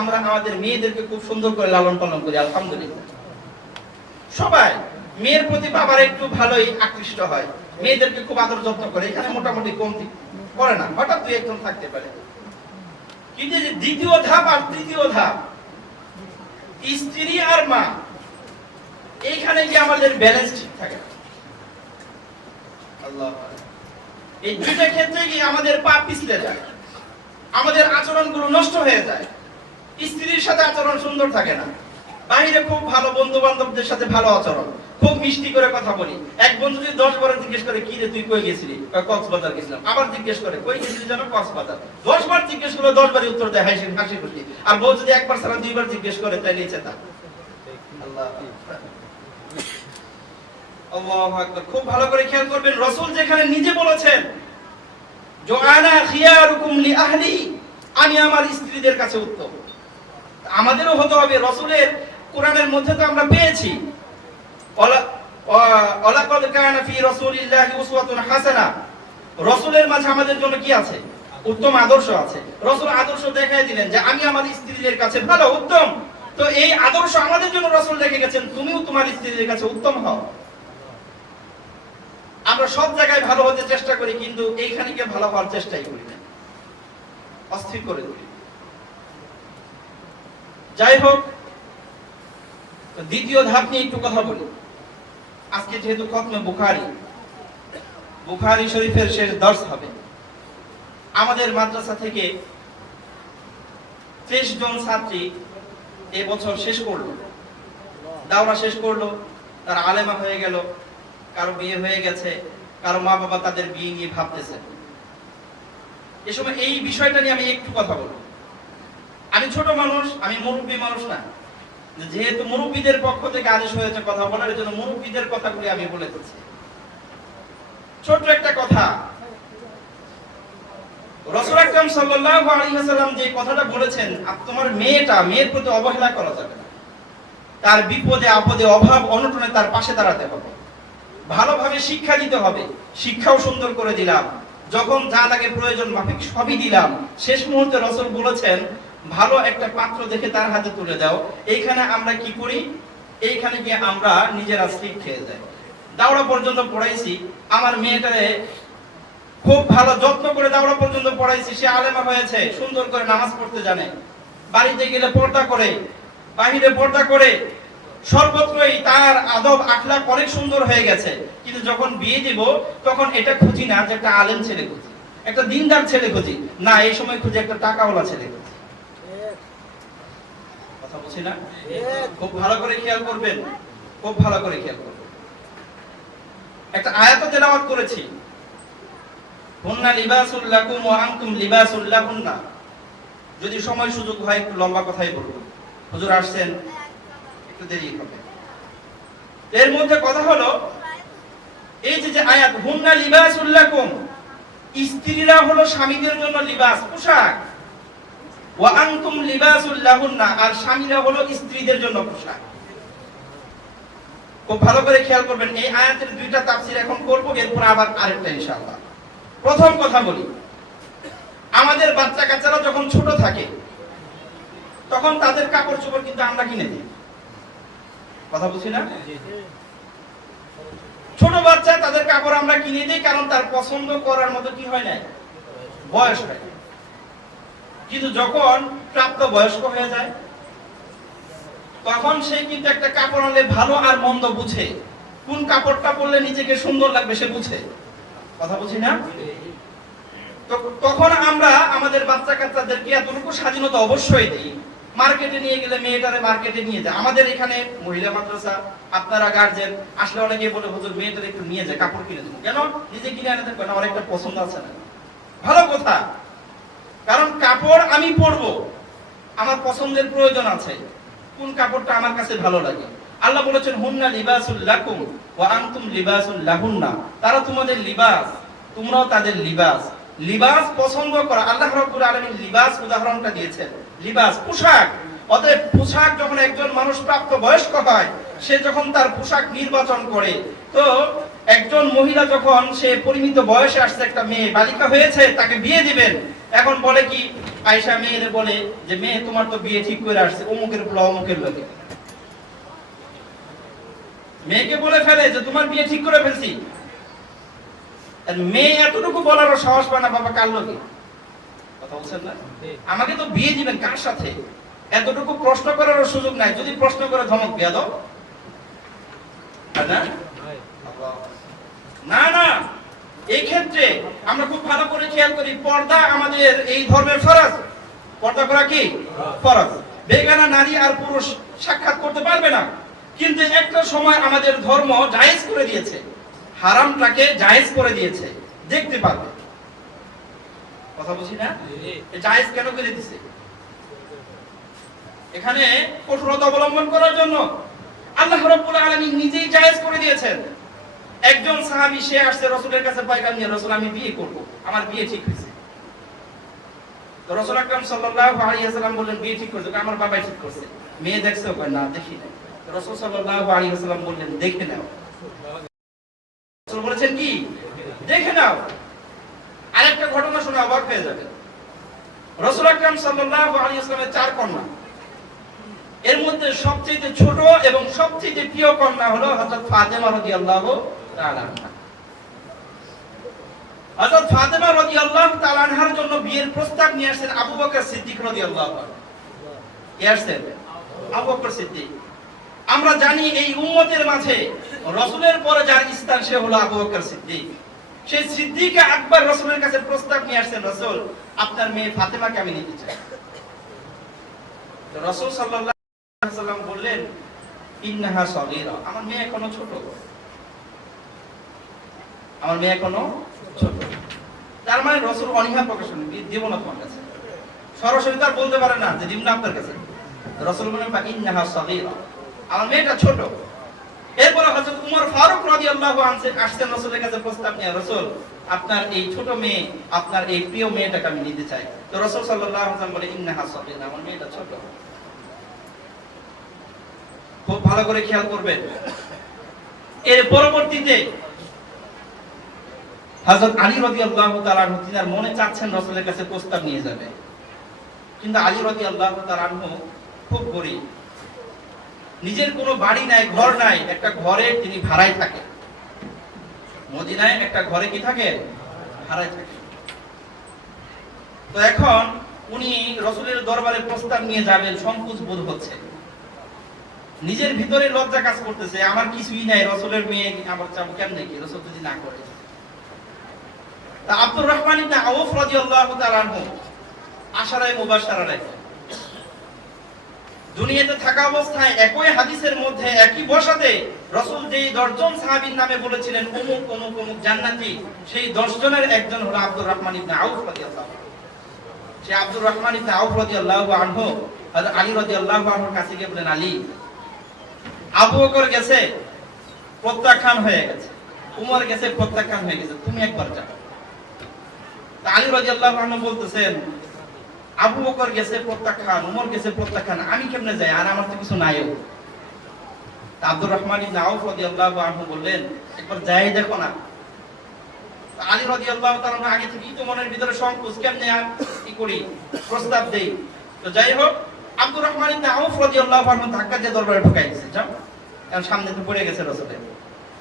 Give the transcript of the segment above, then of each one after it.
আমরা আমাদের মেয়েদেরকে খুব সুন্দর করে লালন পালন করি, আলহামদুলিল্লাহ। সবাই মেয়ের প্রতি বাবার একটু ভালোই আকৃষ্ট হয়, মেয়েদেরকে খুব আদর যত্ন করে। এখানে মোটামুটি কমতি করে না, হঠাৎ দুই একজন থাকতে পারে। কিন্তু যে দ্বিতীয় ধাপ আর তৃতীয় ধাপ, স্ত্রী আর মা, এইখানে কি আমাদের ব্যালেন্স ঠিক থাকে? আল্লাহ, এই দুইটা ক্ষেত্রে কি আমাদের পা পিছলে যায়, আমাদের আচরণগুলো নষ্ট হয়ে যায়। স্ত্রীর সাথে আচরণ সুন্দর থাকে না, বাইরে খুব ভালো, বন্ধু বান্ধবদের সাথে ভালো আচরণ, খুব মিষ্টি করে কথা বলি। এক বন্ধু যদি 10 বার জিজ্ঞেস করে, কি রে তুই কই গেছিলি? কক্সবাজার গেছিলাম। আবার জিজ্ঞেস করে, কই গেছিলি জানো? কক্সবাজার। 10 বার জিজ্ঞেস করলে 10 বারই উত্তর দেয় হাসি হাসি খুশি। আর বউ যদি একবার ছাড়া 2 বার জিজ্ঞেস করে, তাইলে চেতা। আল্লাহ, আল্লাহু আকবার। খুব ভালো করে খেয়াল করবেন, রাসূল যেখানে নিজে বলেছেন, যে আনা খিয়ারুকুম লি আহলি, আমি আমার স্ত্রীদের কাছে উত্তম। আমাদেরও হতে হবে। রাসূলের কোরআনের মধ্যে তো আমরা পেয়েছি, ওয়ালাকাদ কানা ফি রাসূলিল্লাহি উসওয়াতুন হাসানা। রাসূলের মাঝে আমাদের জন্য কি আছে? উত্তম আদর্শ আছে। রাসূল আদর্শ দেখায় দিলেন যে আমি আমার স্ত্রীদের কাছে ভালো, উত্তম। তো এই আদর্শ আমাদের জন্য রাসূল রেখে গেছেন, তুমিও তোমার স্ত্রীদের কাছে উত্তম হও। আমরা সব জায়গায় ভালো হতে চেষ্টা করি, কিন্তু এইখানে গিয়ে ভালো হওয়ার চেষ্টাই করি না, অস্থির করে তুলি। যাই হোক, দ্বিতীয় ধাপ নিয়ে একটু কথা বলি। আজকে যেহেতু খতমে বুখারী শরীফের শেষ দর্স হবে, আমাদের মাদ্রাসা থেকে 30 জন ছাত্রী এবছর শেষ করলো, দাওরা শেষ করলো, তারা আলেমা হয়ে গেল, কারো বিয়ে হয়ে গেছে, কারো মা বাবা তাদের বিয়ে নিয়ে ভাবতেছে। এ সময় এই বিষয়টা নিয়ে আমি একটু কথা বলবো। আমি ছোট মানুষ, আমি মুরব্বী মানুষ না, যেহেতু মুরব্বীদের পক্ষ থেকে আদেশ হয়েছে কথা বলার জন্য মুরব্বীদের কথাগুলি আমি বলে দিচ্ছি। ছোট একটা কথা, রাসূল আকরাম সাল্লাল্লাহু আলাইহি ওয়াসাল্লাম যে কথাটা বলেছেন, তোমার মেয়ের প্রতি অবহেলা করা যাবে না, তার বিপদে আপদে অভাব অনটনে তার পাশে দাঁড়াতে হবে, ভালোভাবে শিক্ষা দিতে হবে। শিক্ষাও সুন্দর করে দিলাম, যখন যা লাগে প্রয়োজন মাফিক সবই দিলাম। শেষ মুহূর্তে রাসূল বলেছেন, ভালো একটা পাত্র দেখে তার হাতে তুলে দাও। এইখানে আমরা কি করি? এইখানে গিয়ে আমরা নিজেরা স্লিপ খেয়ে যাই। দাওরা পর্যন্ত পড়াইছি, আমার মেয়েটারে খুব ভালো যত্ন করে দাওরা পর্যন্ত পড়াইছি, সে আলেমা হয়েছে, সুন্দর করে নামাজ পড়তে জানে, বাড়িতে গেলে পর্দা করে, বাহিরে পর্দা করে, সর্বত্রই তার আদব আখলাক অনেক সুন্দর হয়ে গেছে। কিন্তু যখন বিয়ে দিব, তখন এটা খুঁজি না যে একটা আলেম ছেলে খুঁজি, একটা দিনদার ছেলে খুঁজি, না, এই সময় খুঁজি একটা টাকাওয়ালা ছেলে খুঁজি। কথা বলছি না? খুব ভালো করে খেয়াল করবেন, খুব ভালো করে খেয়াল করবেন। একটা আয়াত তেলাওয়াত করেছি, হুন্না লিবাসুল লাকুম ওয়া আনতুম লিবাসুল লাহুন্না। যদি সময় সুযোগ হয় একটু লম্বা কথাই বলবো, হুজুর আসছেন, একটু দেরি হবে। এর মধ্যে কথা হলো এই যে আয়াত, হুন্না লিবাসুল লাকুম, স্ত্রীরা হলো স্বামীদের জন্য লিবাস, পোশাক, ওয়া আনতুম লিবাসুল লাহুন্না, আর স্বামীরা হলো স্ত্রীদের জন্য পোশাক। খুব ভালো করে খেয়াল করবেন, এই আয়াতের দুইটা তাফসীর এখন করব, এরপর আবার আরেকটা ইনশাআল্লাহ। প্রথম কথা বলি, আমাদের বাচ্চা কাচ্চারা যখন ছোট থাকে, তখন তাদের কাপড় চোপড় কিন্তু আমরা কিনে দিই। কথা বলছি না? ছোট বাচ্চা, তাদের কাপড় আমরা কিনে দিই, কারণ তার পছন্দ করার মতো কি হয় না, বয়স হয়। কিন্তু যখন প্রাপ্ত বয়স্ক হয়ে যায়, তখন সে কিন্তু একটা কাপড় আনলে ভালো আর মন্দ বুঝে, কোন কাপড়টা পরলে নিজেকে সুন্দর লাগবে সে বুঝে। কথা বলছি না? তো তখন আমরা আমাদের বাচ্চা কাচ্চাদেরকে এতটুকু স্বাধীনতা অবশ্যই দিই। মার্কেটে নিয়ে গেলে মেয়েটারে মার্কেটে নিয়ে যায়। আমাদের এখানে মহিলা মাদ্রাসা, আপনারা গার্জেন আসলে অনেকে বলে, হুজুর মেয়েটারে একটু নিয়ে যায়, কাপড় কিনে দেবো। কেন? নিজে কিনে আনতে পারবে না, আমার একটা পছন্দ আছে না। ভালো কথা, কারণ কাপড় আমি পরবো, আমার পছন্দের প্রয়োজন আছে, কোন কাপড়টা আমার কাছে ভালো লাগে। আল্লাহ বলেছেন, হুন্না লিবাসুল লাকুম ওয়া আনতুম লিবাসুল লাহুন্না, তারা তোমাদের লিবাস, তোমরাও তাদের লিবাস। লিবাস পছন্দ করা, আল্লাহ রাব্বুল আলামিন লিবাস উদাহরণটা দিয়েছেন, লিবাস পোশাক। অতএব পোশাক যখন একজন মানুষ প্রাপ্ত বয়স্ক হয়, সে যখন তার পোশাক নির্বাচন করে, তো একজন মহিলা যখন সে পরিমিত বয়সে আসছে, একটা মেয়ে বালিকা হয়েছে, তাকে বিয়ে দিবেন, এখন বলে কি, আয়েশা মেয়েরে বলে যে মেয়ে তোমার তো বিয়ে ঠিক করে আসছে অমুকের পোলা অমুকের লগে। মেয়েকে বলে ফেলে যে তোমার বিয়ে ঠিক করে ফেলছি। আর মেয়ে এতটুকু বলারও সাহস পায় না বাবা কার লগে কথা বলছেন না, আমাকে তো বিয়ে দিবেন কার সাথে, এতটুকু প্রশ্ন করারও সুযোগ নাই। যদি প্রশ্ন করে ধমক দিয়ে দাও না না। এই ক্ষেত্রে আমরা খুব ভালো করে খেয়াল করি, পর্দা আমাদের এই ধর্মের ফরজ। পর্দা করা কি ফরজ। বেগানা নারী আর পুরুষ সাক্ষাৎ করতে পারবে না, কিন্তু একটা সময় আমাদের ধর্ম জায়েজ করে দিয়েছে, হারামটাকে জায়েজ করে দিয়েছে, দেখতে পারবে। কথা বুঝি না, জায়েজ কেন করে দিয়েছে? এখানে কঠোরতা অবলম্বন করার জন্য। আল্লাহ রাব্বুল আলামিন নিজেই জায়েজ করে দিয়েছেন। একজন সাহাবী সে আসছে রাসূলের কাছে পয়গাম নিয়ে, রাসূল আমি বিয়ে করব, আমার বিয়ে ঠিক হয়েছে। তো রাসূল আকরাম সাল্লাল্লাহু আলাইহি ওয়াসাল্লাম বললেন বিয়ে ঠিক করছো? আমার বাবাই ঠিক করছে। মেয়ে দেখছো? কয় না দেখি না। রাসূল সাল্লাল্লাহু আলাইহি ওয়াসাল্লাম বললেন দেখে নাও। রাসূল বলেছেন কি দেখে নাও। আরেকটা ঘটনা শুনে অবাক হয়ে যাবে। রাসূল আকরাম সাল্লাল্লাহু আলাইহি ওয়াসাল্লামের 4 কন্যা, এর মধ্যে সবচেয়ে ছোট এবং সবচেয়ে প্রিয় কন্যা হলো হযরত ফাতেমা রাদিয়াল্লাহু তাআলা আনহা। হযরত ফাতেমা রাদিয়াল্লাহু তাআলা আনহার জন্য বিয়ের প্রস্তাব নিয়ে আসেন আবু বকর সিদ্দিক রাদিয়াল্লাহু আনহু। কে আসেন? আবু বকর সিদ্দিক। আমরা জানি এই উম্মতের মাঝে রাসূলের পরে যার স্থান সে হলো আবু বকর সিদ্দিক। সেই সিদ্দিক আকবর রাসূলের কাছে প্রস্তাব নিয়ে আসেন, রাসূল আপনার মেয়ে ফাতেমাকে আমি নিতে চাই। তো রাসূল সাল্লাল্লাহু আলাইহি ওয়াসাল্লাম বললেন ইন্নাহা সাগীরা, আমার মেয়ে এখনো ছোট, আমার মেয়ে এখনো ছোট। তার মানে রাসূল অনীহা প্রকাশ করেন দেব না তোমার কাছে, সরাসরি তার বলতে পারে না যে দিব না আপনার কাছে। রাসূল বলেন ইন্নাহা সাগীরা, আমার মেয়েটা ছোট। এরপর হযরত উমর ফারুক রাদিয়াল্লাহু আনহু আসছেন রাসূলের কাছে প্রস্তাব নিয়ে, রাসূল আপনার এই ছোট মেয়ে, আপনার এই প্রিয় মেয়েটাকে আমি নিতে চাই। তো রাসূল সাল্লাল্লাহু আলাইহি ওয়াসাল্লাম বলে ইন্নাহা সাগীরা, আমার মেয়েটা ছোট। খুব ভালো করে খেয়াল করবেন। এর পরবর্তীতে হযরত আলী রাদিয়াল্লাহু তাআলা আনহু তিনার মনে চাচ্ছেন রাসূলের কাছে প্রস্তাব নিয়ে যাবে, কিন্তু আলী রাদিয়াল্লাহু তাআলা আনহু খুব গরীব, নিজের কোনো বাড়ি নাই, ঘর নাই, একটা ঘরে তিনি ভাড়ায় থাকে। মদিনায় একটা ঘরে কি থাকে? ভাড়ায় থাকে। তো এখন উনি রাসূলের দরবারে প্রস্তাব নিয়ে যাবেন, সংকোচ বোধ হচ্ছে, নিজের ভিতরে লজ্জা কাজ করতেছে, আমার কিছুই নাই, রাসূলের মেয়ে আমার চাবো কেমনে কি রাসূল যদি না করে। তা আব্দুর রহমান ইবনে আউফ রাদিয়াল্লাহু তাআলা আনহু আশারায়ে মুবাশশারা রাখেন। দুনিয়াতে থাকা অবস্থায় একই হাদিসের মধ্যে একই বসাতে রাসূল যেই 10 জন সাহাবীর নামে বলেছিলেন অমুক অমুক অমুক জান্নাতি, সেই 10 জনের একজন হলো আব্দুর রহমান ইবনে আউফ রাদিয়াল্লাহু আনহু। সেই আব্দুর রহমান ইবনে আউফ রাদিয়াল্লাহু আনহু হযরত আলী রাদিয়াল্লাহু আনহুর কাছে গিয়ে বলেন আলী, আবু বকর গেছে প্রত্যাখ্যান হয়ে গেছে, উমর গেছে প্রত্যাখ্যান হয়ে গেছে, তুমি একবার যাও। তা আলী রাদিয়াল্লাহু আনহু বলতেছেন আবু বকর গেছে প্রত্যাখ্যান, উমর গেছে প্রত্যাখ্যান, আমি কেমনে যাই, আর আমার তো কিছু নাইও। তা আব্দুর রহমান ইবনে আউফ রাদিয়াল্লাহু আনহু বললেন একবার যাই দেখো না। তা আলী রাদিয়াল্লাহু তাআলা আগে থেকেই তো মনের ভিতরে সংকোচ, কেমনে কি করি, প্রস্তাব দেই। তো যাই হোক, আব্দুর রহমান ইবনে আউফ রাদিয়াল্লাহু আনহু ধাক্কা দিয়ে দরবারে ঢুকাই দিয়েছে, যাও। কারণ সামনে তো পড়ে গেছে রাসূলের।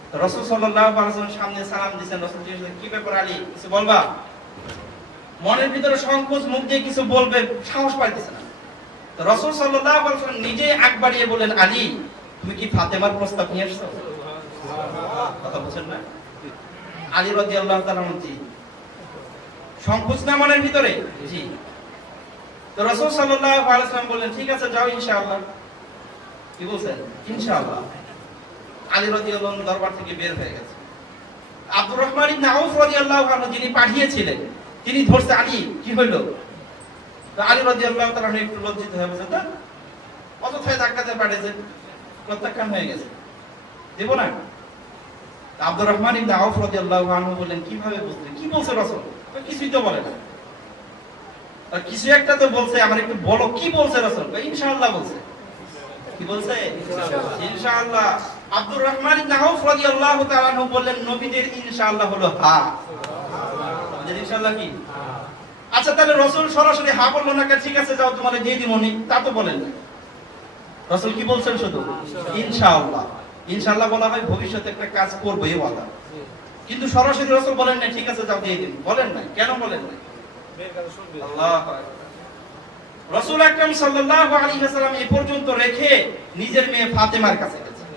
তো রাসূল সাল্লাল্লাহু আলাইহি ওয়াসাল্লাম সামনে সালাম দিয়েছেন। রাসূল জিজ্ঞেস কি ব্যাপার আলী, কিছু বলবা? মনের ভিতরে সংকোচ, মুখ দিয়ে কিছু বলবে সাহস পাইতেছে না। তো রাসূল সাল্লাল্লাহু আলাইহি ওয়াসাল্লাম নিজেই আগ বাড়িয়ে বলেন আলী, তুমি কি ফাতেমার প্রস্তাব নিয়ে আসছো? কথা বুঝছেন না? আলী রাদিয়াল্লাহু তাআলা জি। সংকোচ না মনের ভিতরে? জি। তো রাসূল সাল্লাল্লাহু আলাইহি ওয়াসাল্লাম বললেন ঠিক আছে যাও ইনশাআল্লাহ। কি বলছেন? ইনশাআল্লাহ। আলী রাদিয়াল্লাহু আনহু দরবার থেকে বের হয়ে গেছে। আব্দুর রহমান ইবনে আউফ রাদিয়াল্লাহু আনহু যিনি পাঠিয়েছিলেন তিনি ধরছে, আলী কি হলো? তো আলী রাদিয়াল্লাহু তাআলা একটু লজ্জিত হয়ে বলেন তা অযথায় ধাক্কাতে পাঠিয়েছেন, প্রত্যাখ্যান হয়ে গেছে, দেব না। আব্দুর রহমান ইবনে আউফ রাদিয়াল্লাহু আনহু বললেন কিভাবে বুঝলেন, কি বলছে রাসূল? কিছুই তো বলে না। আর কিছু একটা তো বলছে, আমার একটু বলো কি বলছে রাসূল? ইনশাআল্লাহ বলছে। কি বলছে? ইনশাআল্লাহ। আব্দুর রহমান ইবনে আউফ রাদিয়াল্লাহু তাআলা আনহু বললেন নবীদের ইনশাআল্লাহ হলো হ্যাঁ। নবীদের ইনশাআল্লাহ কি? আচ্ছা তাহলে রাসূল সরাসরি হ্যাঁ বললো না, ঠিক আছে যাও তোমারে দিয়ে দিমনি, তা তো বলেন না। রাসূল কি বলছেন? শুধু ইনশাআল্লাহ। ইনশাআল্লাহ বলা হয় ভবিষ্যতে একটা কাজ করব এই ওয়াদা, কিন্তু সরাসরি রাসূল বলেন না ঠিক আছে যাও দিয়ে দিন, বলেন না। কেন বলেন না? আল্লাহু আকবার। রাসূল আকরাম সাল্লাল্লাহু আলাইহি ওয়াসাল্লাম এই পর্যন্ত রেখে নিজের মেয়ে ফাতেমার কাছে গেছেন।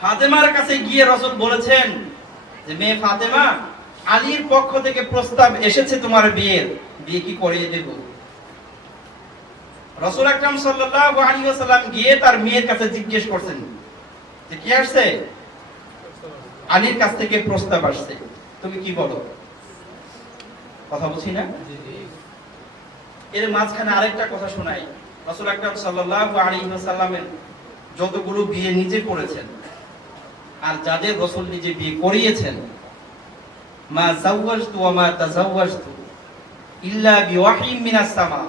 ফাতেমার কাছে গিয়ে রাসূল বলেছেন যে মেয়ে ফাতেমা, আলীর পক্ষ থেকে প্রস্তাব এসেছে তোমার বিয়ের, বিয়ে কি করিয়ে দেব? রাসূল আকরাম সাল্লাল্লাহু আলাইহি ওয়াসাল্লাম গিয়ে তার মেয়ের কাছে জিজ্ঞেস করছেন যে কি আসছে? আলীর কাছ থেকে প্রস্তাব আসছে, তুমি কি বলো? কথা বুঝি না? এর মাঝখানে আরেকটা কথা শোনাই। রাসূল আকরাম সাল্লাল্লাহু আলাইহি ওয়াসাল্লামের যতগুলো বিয়ে নিজে করেছেন আর যাদের রাসূল নিজে বিয়ে করিয়েছেন, মা যাওয়াজতু ওয়া মা তাযাওয়াজতু ইল্লা বিওয়াহিম মিনাস সামা।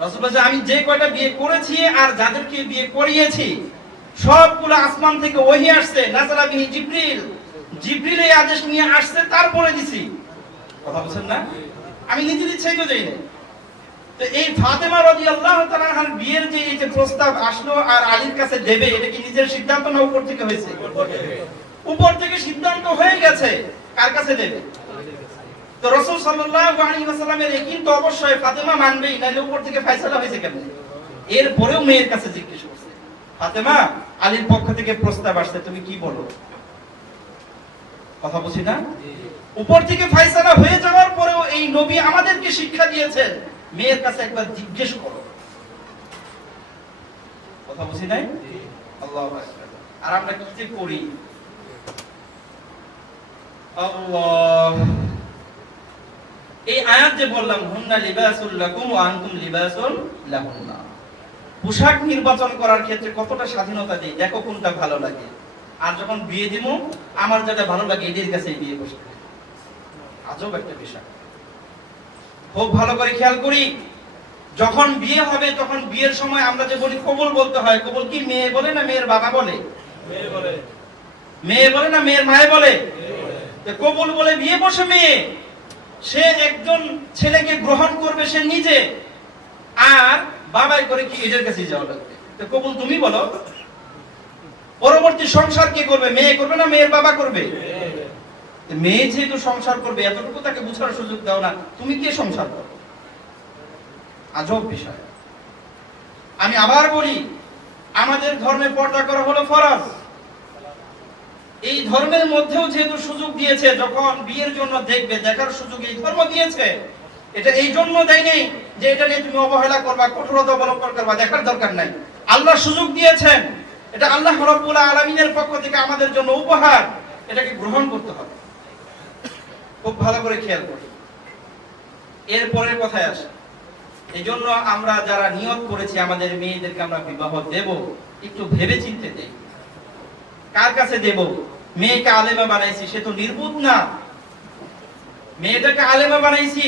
রাসূল বলেন আমি যে কয়টা বিয়ে করেছি আর যাদেরকে বিয়ে করিয়েছি সবগুলো আসমান থেকে ওহী আসছে, নাযালা বিহি জিবরিল, জিবরিল এই আদেশ নিয়ে আসছে তারপরে দিছি। কথা বুঝছেন না? আমি নিজের ইচ্ছাই তো দেই না। তো এই ফাতেমা রাদিয়াল্লাহু তাআলা আনহার বিয়ের যে এই যে প্রস্তাব আসলো আর আলীর কাছে দেবে, এটা কি নিজের সিদ্ধান্ত না উপর থেকে হয়েছে? উপর থেকে সিদ্ধান্ত হয়ে গেছে, কার কাছে দেবে? তো রাসূল সাল্লাল্লাহু আলাইহি ওয়াসাল্লামের ইয়াকিন তো অবশ্যই ফাতেমা মানবেই, নাহলে উপর থেকে ফয়সালা হয়েছে কেমনে? এরপরেও মেয়ের কাছে জিজ্ঞেস করছে, ফাতেমা আলীর পক্ষ থেকে প্রস্তাব আসছে, তুমি কি বলো? কথা বুঝি না? উপর থেকে ফয়সালা হয়ে যাওয়ার পরেও এই নবী আমাদেরকে শিক্ষা দিয়েছেন মেয়ের কাছে একবার জিজ্ঞেস করো। কথা বুঝি নাই? আল্লাহু আকবার। আর আমরা কি যে করি, আল্লাহ, এই আয়াত যে বললাম হুন্না লিবাসুল লাকুম ওয়া আনতুম লিবাসুল লাহুন্না, পোশাক নির্বাচন করার ক্ষেত্রে কতটা স্বাধীনতা দেই, দেখো কোনটা ভালো লাগে। আর যখন বিয়ে দিব, আমার যেটা ভালো লাগে এদের কাছে বিয়ে বসে। আজব একটা বিষয়। খুব ভালো করে খেয়াল করি, যখন বিয়ে হবে তখন বিয়ের সময় আমরা যে বলি কবুল বলতে হয়, কবুল কি মেয়ে বলে না মেয়ের বাবা বলে? মেয়ে বলে। মেয়ে বলে না মেয়ের মায়ে বলে? কবুল বলে বিয়ে বসে মেয়ে, সে একজন ছেলেকে গ্রহণ করবে সে নিজে, আর বাবাই করে কি এদের কাছে যাওয়া লাগবে। তো কবুল তুমি বলো, পরবর্তী সংসার কে করবে? মেয়ে করবে না মেয়ের বাবা করবে? মেয়ে যেহেতু সংসার করবে, এতটুকু তাকে বুঝার সুযোগ দাও না, তুমি কে সংসার করো? আজব বিষয়। আমি আবার বলি, আমাদের ধর্মে পর্দা করা হলো ফরজ। এই ধর্মের মধ্যেও যেহেতু সুযোগ দিয়েছে, যখন বিয়ের জন্য দেখবে, দেখার সুযোগ এই ধর্ম দিয়েছে। এটা এই জন্য দেয়নি যে এটা নিয়ে তুমি অবহেলা করবা, কঠোরতা অবলম্বন করবা, দেখার দরকার নাই। আল্লাহ সুযোগ দিয়েছেন, এটা আল্লাহ রাব্বুল আলামিনের পক্ষ থেকে আমাদের জন্য উপহার, এটাকে গ্রহণ করতে হবে। খুব ভালো করে খেয়াল করি। এরপরের কথায় আসে, এই জন্য আমরা যারা নিয়ত করেছি আমাদের মেয়েদেরকে আমরা বিবাহ দেব, একটু ভেবে চিন্তে দেই কার কাছে দেব। মেয়েকে আলেমা বানাইছি, সে তো নির্বুধ না। মেয়েটাকে আলেমা বানাইছি,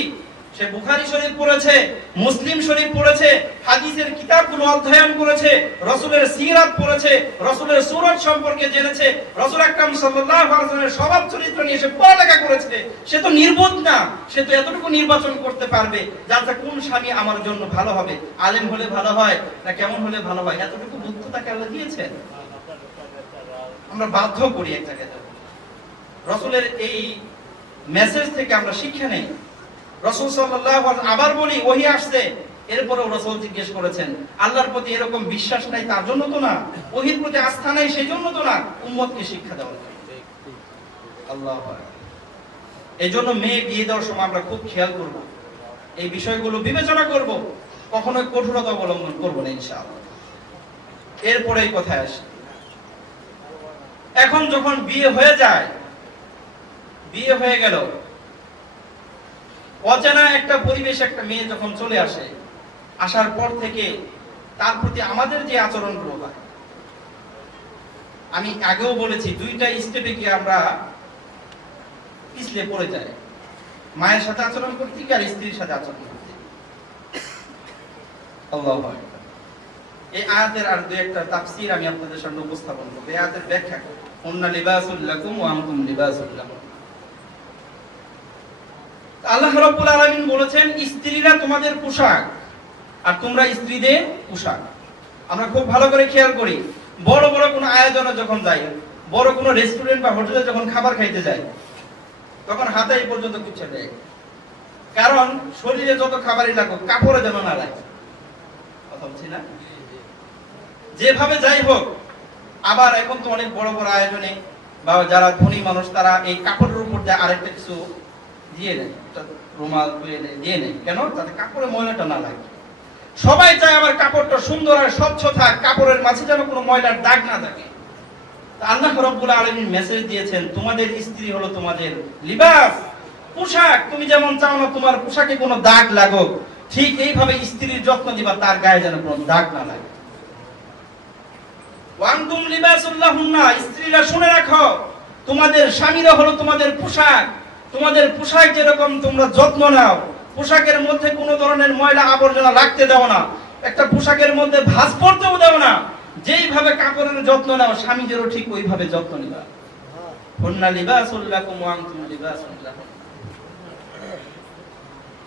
সে বুখারী শরীফ পড়েছে, মুসলিম শরীফ পড়েছে, হাদিসের কিতাবগুলো অধ্যয়ন করেছে, রাসূলের সিরাত পড়েছে, রাসূলের সুরত সম্পর্কে জেনেছে, রাসূল আকরাম সাল্লাল্লাহু আলাইহি ওয়াসাল্লামের স্বভাব চরিত্র নিয়ে সে পড়ালেখা করেছে। সে তো নির্বোধ না, সে তো এতটুকু নির্বাচন করতে পারবে যাতে কোন স্বামী আমার জন্য ভালো হবে, আলেম হলে ভালো হয় না কেমন হলে ভালো হয়, এতটুকু বুদ্ধি তাকে আল্লাহ দিয়েছেন। আমরা বাধ্য করি এক জায়গায়। রাসূলের এই মেসেজ থেকে আমরা শিক্ষা নেই। রাসূল সাল্লাল্লাহু আলাইহি ওয়াসাল্লাম, আবার বলি, ওহী আসছে, এরপরেও রাসূল জিজ্ঞেস করেছেন। আল্লাহর প্রতি এরকম বিশ্বাস নাই তার জন্য তো না, ওহীর প্রতি আস্থা নাই সেই জন্য তো না, উম্মতকে শিক্ষা দেওয়ার জন্য। আল্লাহু আকবার। এইজন্য মেয়ে বিয়ে দেওয়ার সময় আমরা খুব খেয়াল করব, এই বিষয়গুলো বিবেচনা করব, কখনোই কঠোরতা অবলম্বন করব না ইনশাআল্লাহ। এরপরে এই কথায় আসি, এখন যখন বিয়ে হয়ে যায়, বিয়ে হয়ে গেল, অচেনা একটা পরিবেশ একটা মেয়ে যখন চলে আসে, আসার পর থেকে তার প্রতি আমাদের যে আচরণগুলো হয়, আমি আগেও বলেছি দুইটা স্টেপে কি আমরা পিছলে পড়ে যাই, মায়ের সাথে আচরণ করতে গিয়ে আর স্ত্রীর সাথে আচরণ করতে। আল্লাহু আকবার। এই আয়াতের আর দুই একটা তাফসীর আমি আপনাদের সামনে উপস্থাপন করব। এই আয়াতের ব্যাখ্যা করব। হুন্না লিবাসুল লাকুম ওয়া আনতুম লিবাসুল লাহুম। আল্লাহ রাব্বুল আলামিন বলেছেন স্ত্রীরা তোমাদের পোশাক আর তোমরা স্ত্রীদের পোশাক। আমরা খুব ভালো করে খেয়াল করি, বড় বড় কোনো আয়োজনে যখন যাই, বড় কোনো রেস্টুরেন্ট বা হোটেলে যখন খাবার খাইতে যাই, তখন হাতে এই পর্যন্ত গুছিয়ে দেয়, কারণ শরীরে যত খাবারই লাগুক কাপড়ে যেন না লাগে। কথা বলছি না? যেভাবে যাই হোক, আবার এখন তো অনেক বড় বড় আয়োজনে বা যারা ধনী মানুষ তারা এই কাপড়ের উপর দিয়ে আরেকটা কিছু দিয়ে নেয়, রুমাল দিয়ে নেয়, কেন? যাতে কাপড়ে ময়লাটা না লাগে। সবাই চায় আমার কাপড়টা সুন্দর আর স্বচ্ছ থাক, কাপড়ের মাঝে যেন কোনো ময়লার দাগ না থাকে। আল্লাহ রাব্বুল আলামিন মেসেজ দিয়েছেন, তোমাদের স্ত্রী হলো তোমাদের লিবাস, পোশাক। তুমি যেমন চাও না তোমার পোশাকে কোনো দাগ লাগুক, ঠিক এইভাবে স্ত্রীর যত্ন দিবা, তার গায়ে যেন কোনো দাগ না লাগে। ওয়ান্তুম লিবাসুল লাহুন্না, স্ত্রীরা শুনে রাখো, তোমাদের স্বামীরা হলো তোমাদের পোশাক। তোমাদের পোশাক যেরকম তোমরা যত্ন নাও, পোশাকের মধ্যে কোনো ধরনের ময়লা আবর্জনা লাগতে দাও না, একটা পোশাকের মধ্যে ভাঁজ পড়তেও দাও না। যেইভাবে কাপড়ের যত্ন নাও, স্বামীদেরও ঠিক ওইভাবে যত্ন নিবা। হুন্না লিবাসুল লাকুম ওয়া আনতুম লিবাসুল লাহুম।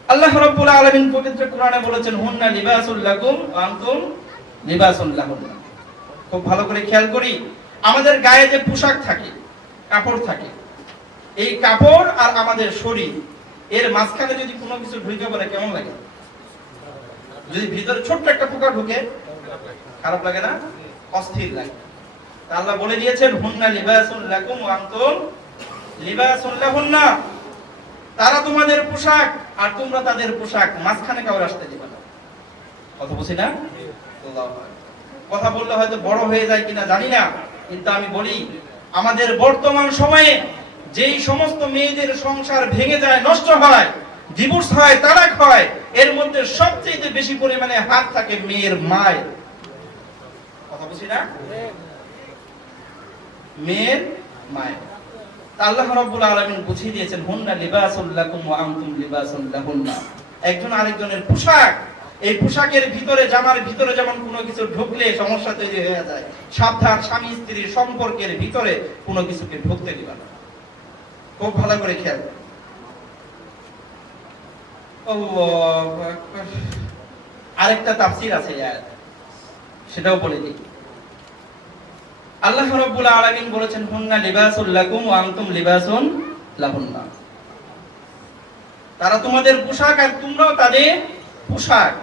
আল্লাহ রাব্বুল আলামিন পবিত্র কোরআনে বলেছেন, হুন্না লিবাসুল লাকুম ওয়া আনতুম লিবাসুল লাহুম। খুব ভালো করে খেয়াল করি, আমাদের গায়ে যে পোশাক থাকে, কাপড় থাকে, এই কাপড় আর আমাদের শরীর, এর মাঝখানে যদি কোনো কিছু ঢুকে পড়ে কেমন লাগে? যদি ভিতরে ছোট্ট একটা পোকা ঢুকে, খারাপ লাগে না? অস্থির লাগে। আল্লাহ বলে দিয়েছেন, হুন্না লিবাসুল লাকুম ওয়া আনতুম লিবাসুল লাহুন্না। তারা তোমাদের পোশাক আর তোমরা তাদের পোশাক, মাঝখানে কাউরে আসতে দিবা না। কথা বলছি না? আল্লাহু আকবার। কথা বললে হয়তো বড় হয়ে যায় কিনা জানি না, কিন্তু আমি বলি, আমাদের বর্তমান সময়ে যেই সমস্ত মেয়েদের সংসার ভেঙে যায়, নষ্ট হয়, ডিভোর্স হয়, তালাক হয়, এর মধ্যে সবচেয়ে বেশি পরিমাণে হাত থাকে মেয়ের মায়ের। কথা বলছি না? মেয়ের মায়ের। আল্লাহ রাব্বুল আলামিন বুঝিয়ে দিয়েছেন, হুন্না লিবাসুল লাকুম ওয়া আনতুম লিবাসুল লাহুন্না। একজন আরেকজনের পোশাক। এই পোশাকের ভিতরে, জামার ভিতরে যেমন কোনো কিছু ঢুকলে সমস্যা তৈরি হয়ে যায়, সাবধান, স্বামী স্ত্রীর সম্পর্কের ভিতরে কোনো কিছুকে ঢুকতে দিবা না। খুব ভালো করে খেয়াল। আল্লাহু আকবার। আরেকটা তাফসীর আছে আয়াত, সেটাও বলে দিই। আল্লাহ রাব্বুল আলামিন বলেছেন, হুন্না লিবাসুল লাকুম ওয়া আনতুম লিবাসুন লাহুন্না। তারা তোমাদের পোশাক আর তোমরাও তাদের পোশাক।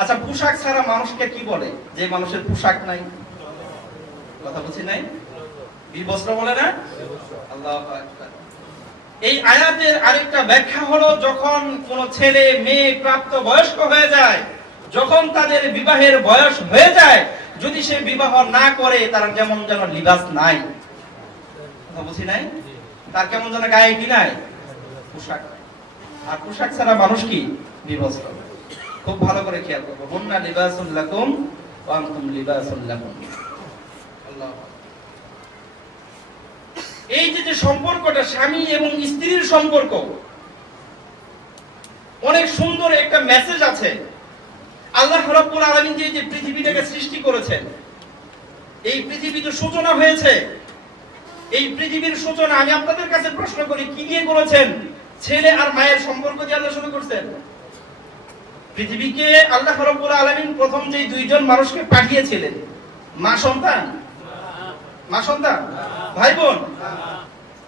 আচ্ছা, পোশাক ছাড়া মানুষকে কি বলে? যে মানুষের পোশাক নাই। কথা বলছি নাই? বিবস্ত্র বলে না? আল্লাহু আকবার। এই আয়াতের আরেকটা ব্যাখ্যা হলো, যখন কোন ছেলে মেয়ে প্রাপ্ত বয়স্ক হয়ে যায়, যখন তাদের বিবাহের বয়স হয়ে যায়, যদি সে বিবাহ না করে, তার যেমন যেন লিবাস নাই। কথা বলছি নাই? তার কেমন যেন গায়ে কি নাই? পোশাক। আর পোশাক ছাড়া মানুষ কি? বিবস্ত্র। খুব ভালো করে খেয়াল করবো, হুন্না লিবাসুল লাকুম ওয়া আনতুম লিবাসুল লাহুম। আল্লাহু আকবার। এই যে সম্পর্কটা, স্বামী এবং স্ত্রীর সম্পর্ক, অনেক সুন্দর একটা মেসেজ আছে। আল্লাহ রাব্বুল আলামিন যে পৃথিবীটাকে সৃষ্টি করেছেন, এই পৃথিবীতে সূচনা হয়েছে। এই পৃথিবীর সূচনা আমি আপনাদের কাছে প্রশ্ন করি, কি দিয়ে করেছেন? ছেলে আর মায়ের সম্পর্ক দিয়ে আল্লাহ শুরু করছেন। পৃথিবীকে আল্লাহ রাব্বুল আলামিন প্রথম যে দুইজন মানুষকে পাঠিয়েছিলেন, মা সন্তান, মা সন্তান, ভাই বোন,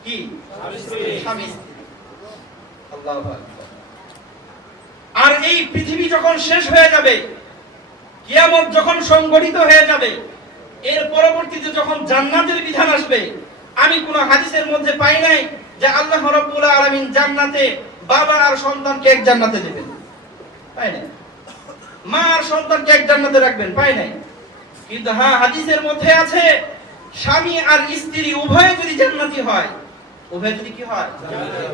কি? স্বামী স্ত্রী। আল্লাহু আকবার। আর এই পৃথিবী যখন শেষ হয়ে যাবে, কিয়ামত যখন সংগঠিত হয়ে যাবে, এর পরবর্তীতে যখন জান্নাতের বিধান আসবে, আমি কোন হাদিসের মধ্যে পাই নাই যে আল্লাহ রাব্বুল আলামিন জান্নাতে বাবা আর সন্তানকে এক জান্নাতে দেবেন, পাই নাই। মা আর সন্তানকে এক জান্নাতে রাখবেন, পাই নাই। কিন্তু হ্যাঁ, হাদিসের মধ্যে আছে, স্বামী আর স্ত্রী উভয়ে যদি জান্নাতি হয়, উভয়ে যদি কি হয়?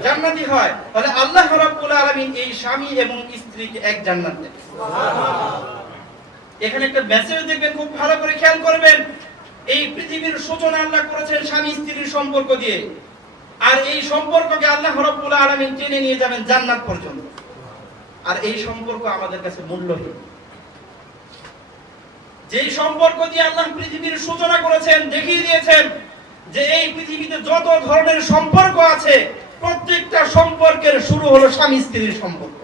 জান্নাতি হয়, তাহলে আল্লাহ রাব্বুল আলামিন এই স্বামী এবং স্ত্রীকে এক জান্নাত দেবেন। এখানে একটা মেসেজ দেখবেন, খুব ভালো করে খেয়াল করবেন। এই পৃথিবীর সূচনা আল্লাহ করেছেন স্বামী স্ত্রীর সম্পর্ক দিয়ে, আর এই সম্পর্ককে আল্লাহ রাব্বুল আলামিন টেনে নিয়ে যাবেন জান্নাত পর্যন্ত। আর এই সম্পর্ক আমাদের কাছে মূল্যহীন। যেই সম্পর্ক দিয়ে আল্লাহ পৃথিবীর সূচনা করেছেন, দেখিয়ে দিয়েছেন যে এই পৃথিবীতে যত ধরনের সম্পর্ক আছে, প্রত্যেকটা সম্পর্কের শুরু হলো স্বামী স্ত্রীর সম্পর্ক।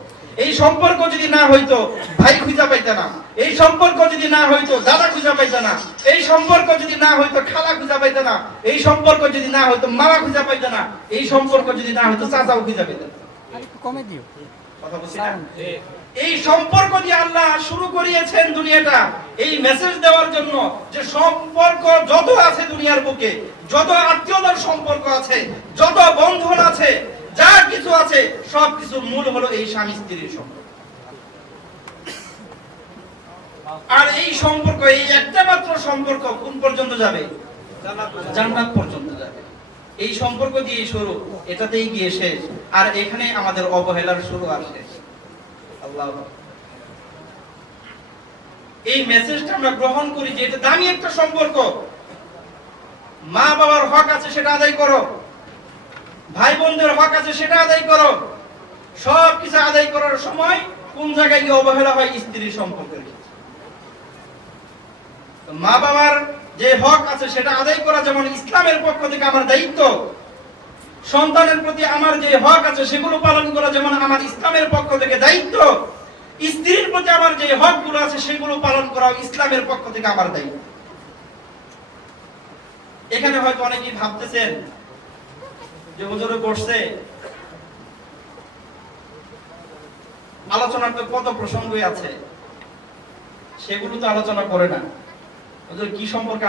এই সম্পর্ক যদি না হইতো ভাই খুঁজা পাইতা না, এই সম্পর্ক যদি না হইতো দাদা খুঁজা পাইতা না, এই সম্পর্ক যদি না হইতো খালা খুঁজা পাইতা না, এই সম্পর্ক যদি না হইতো মামা খুঁজা পাইতা না, এই সম্পর্ক যদি না হইতো চাচাও খুঁজা পাইতা না। কমে দিও কথা বলছি না? এই সম্পর্ক দিয়ে আল্লাহ শুরু করিয়েছেন দুনিয়াটা এই মেসেজ দেওয়ার জন্য যে সম্পর্ক যত আছে দুনিয়ার বুকে, যত আত্মীয়তার সম্পর্ক আছে, যত বন্ধন আছে, যা কিছু আছে সবকিছুর মূল হলো এই স্বামী স্ত্রীর সম্পর্ক। আর এই সম্পর্ক, এই একটা মাত্র সম্পর্ক কোন পর্যন্ত যাবে? জান্নাত পর্যন্ত যাবে। এই সম্পর্ক দিয়ে শুরু, এটাতেই গিয়ে শেষ। আর এখানে আমাদের অবহেলার শুরু আর শেষ। আল্লাহ, এই মেসেজটা আমরা গ্রহণ করি যে এটা দামি একটা সম্পর্ক। মা বাবার হক আছে সেটা আদায় করো, ভাই বোনদের হক আছে সেটা আদায় করো। সব কিছু আদায় করার সময় কোন জায়গায় গিয়ে অবহেলা হয়? স্ত্রীর সম্পর্কের ক্ষেত্রে। মা বাবার যে হক আছে সেটা আদায় করা যেমন ইসলামের পক্ষ থেকে আমার দায়িত্ব, সন্তানের প্রতি আমার যে হক আছে সেগুলো পালন করা যেমন আমার ইসলামের পক্ষ থেকে দায়িত্ব, স্ত্রীর প্রতি আমার যে হকগুলো আছে সেগুলো পালন করা ইসলামের পক্ষ থেকে আমার দায়িত্ব। এখানে হয়তো অনেকেই ভাবতেছেন যে হুজুরে বসছে, আলোচনার তো কত প্রসঙ্গই আছে, সেগুলো তো আলোচনা করে না। হুজুর কি সম্পর্কে